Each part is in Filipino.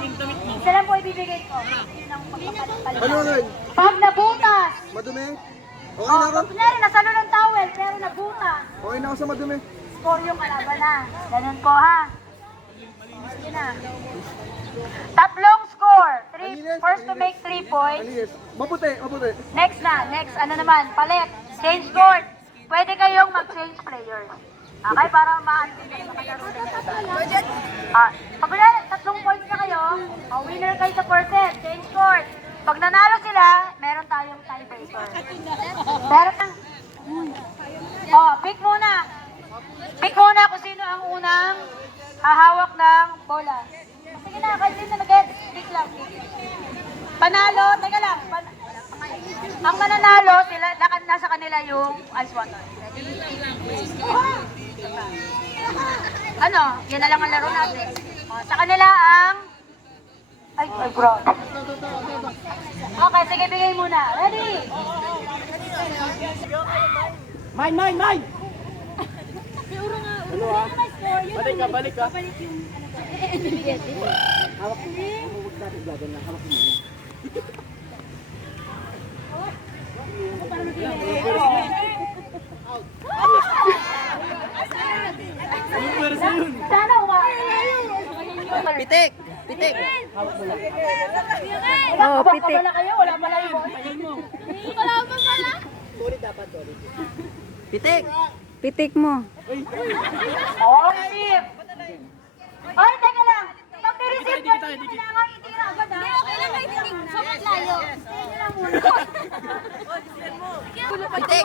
Isa lang po ibibigay ko. Yun ang pagpapalit. Ano nga? Pag nabutas. Madumi? Okay na ako? Kunyari, nasalo ng towel, pero nabutas. Okay na ako sa madumi. Score yung kalaban na. Ganun po ha. Sige na. Tatlong score. First to make 3 points. Alias. Maputi, maputi. Next na. Next, ano naman? Palit. Change court. Pwede kayong mag-change players. Okay, para ma-antay makalaro na kayo. Pag wala, 3 points na kayo, winner kayo sa first set. Change court. Pag nanalo sila, meron tayong tiebreaker. Meron na. Pick muna. Pick muna kung sino ang unang hahawak ng bola. Sige na, kahit sino mag-get. Pick lang. Panalo, teka lang. Ang mananalo, sila, nasa kanila yung ice water. Ano? Yan na lang ang laro natin. Sa kanila ang... Ay, bro. Okay, sige, bigay muna. Ready? Mine! Ano ha? Balik ka. Hawak mo. Sana Pitik! Hawak mo lang. Pitik. Wala kayo, wala pala yun. Wala pa pala. Pitik! Pitik mo. Receive. Ay, teka lang. Pag ni-receive ka, kailangan itira agad ha. Okay lang kayo tinig. Sobrang layo. Sige lang muna. Pitik!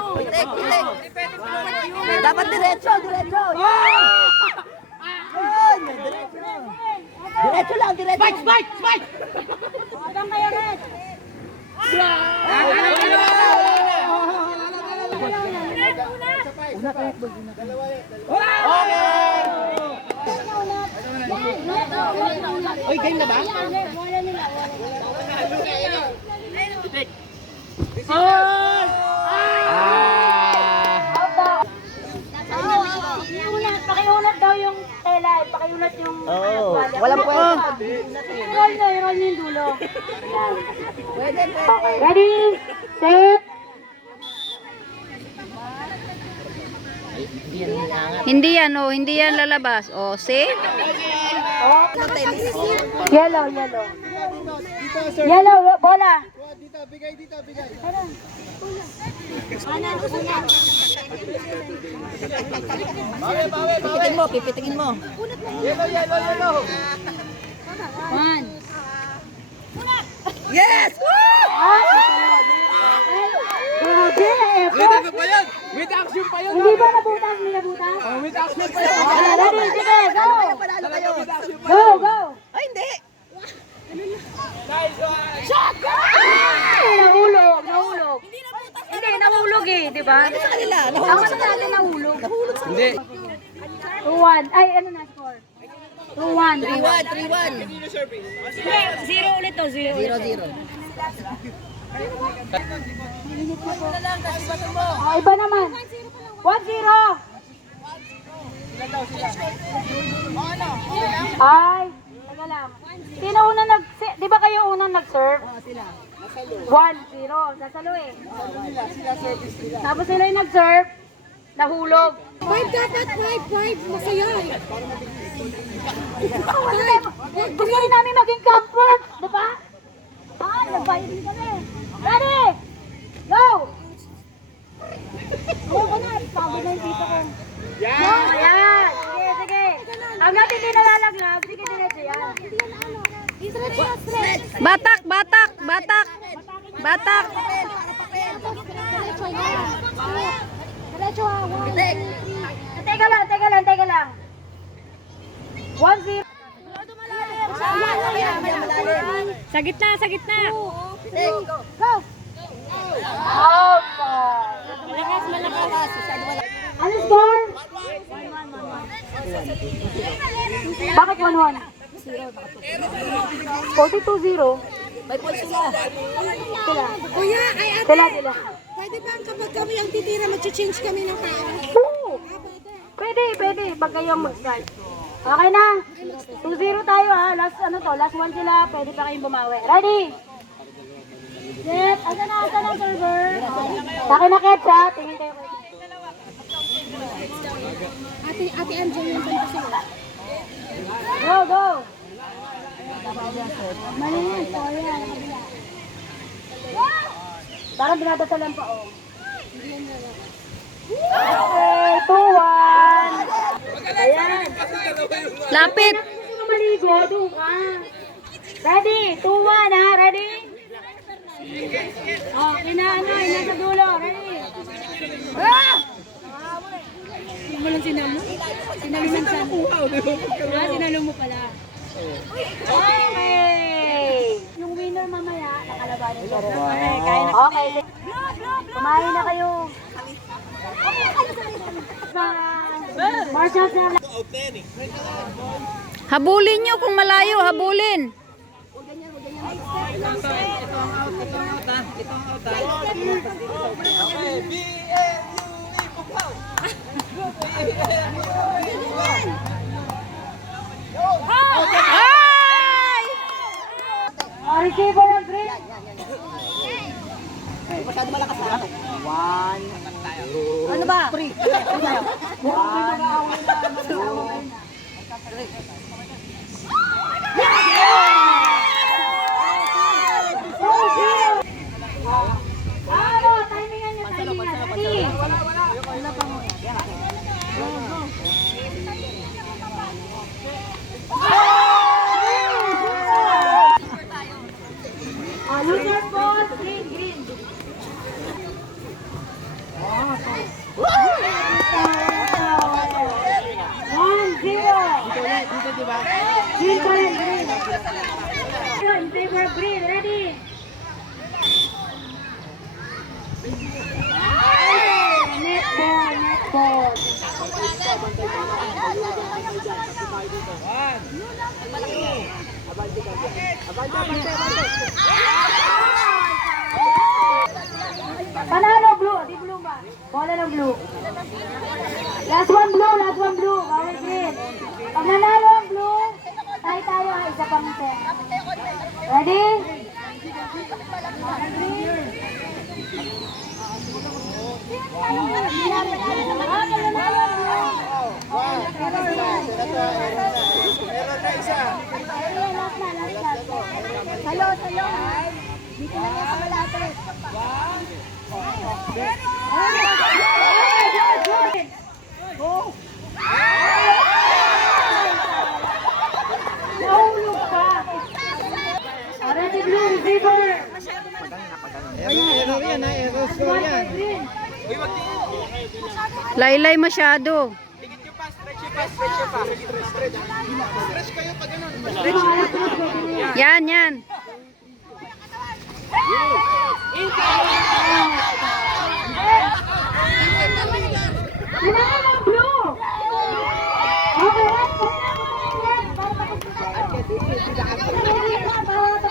Dapat diretso! Diretso lang! Spike! Hanggang kayo rin. Oy, game na ba? Pakiunat daw yung tela, pakiunat yung Walang pwede. roll nyo yung dulo. Yan. Okay, ready, set. Hindi yan lalabas. See? Yellow. Yellow, bola. Dito, bigay. Pipitikin mo. Yellow. One. Yes! Grabe, pa yan! With action pa yan! hindi ba nabutas? With action pa yan! Ready, sige, go! Panalo kayo. Go! Ay, hindi! Ay, nahulog. Hindi, nahulog eh, di ba? Sa kanila. Ako na natin nahulog. Hindi. 2-1. Ay, ano na score? 2-1. 3-1. Zero ulit to, 0. 0-0. Iba naman. 1-0. Ay, taga lang. Sino unang di ba kayo unang nag-serve? 1-0. Sasalo eh. Tapos sila yung nag-serve, nahulog. 5 dapat, 5. Masaya eh. Gusto rin namin maging comfort, di ba? Nagbayad din kami. Ready? Go! Go na, pagod na yung dito ko. Yan! Sige. Hanggang hindi nalalaglag, sige diretso yan. Batak! Diretso ha, 1. Teka lang. 1-0. Sa gitna! Go! Out! Ano score? Bakit 1-1? 42-0. May points sila. Kuya, ay ate, Sila. pwede ba kapag kami ang titira, mag-change kami ng tao? Oo. Pwede. Pag kayong mag-start. Okay na. 2-0 tayo ha. Last ano to, last one sila. Pwede pa kayong bumawi. Ready? Set. Asa na server? Sa akin na Kets ha. Tingin kayo. Ate Anjan yung banda sa'yo. Go, go. Mali yan. Sorry, nakabila. Parang binadasalan pa oh. Okay, 2-1. Ayan. Lapit. Gusto mo maligo, doon ka. Ready? 2-1 ha, ready? Oh, kinaanoy, nasa dulo, ready? Ah! Hindi mo lang sinalo? Sinalo mo sa sinalo mo pala. Okay! Yung winner mamaya, nakalabanin ko rin. Okay, kaya na. Okay. Kumain na kayo. Marshall na lang. Habulin nyo kung malayo, habulin. Ay! Receiver ng green. Masyado malakas na. Ano ba? 3. Ano? Timingan nyo, timingan. Ready? Loser ball, green, green. One, zero. Dito, di ba? Green pa rin, green. In favor of green, ready? Netball, netball. Panalo blue, di blue ba? Bola ng blue. Last one blue, bawal green. Pag nanalo ang blue, tayo isa pang set. Ready? Meron na isa. Salo. Dito lang yan sa malapit. Nahulog ka. Ready blue, receiver. Error yan ha, error score yan. Green. Laylay masyado. Yan, yan.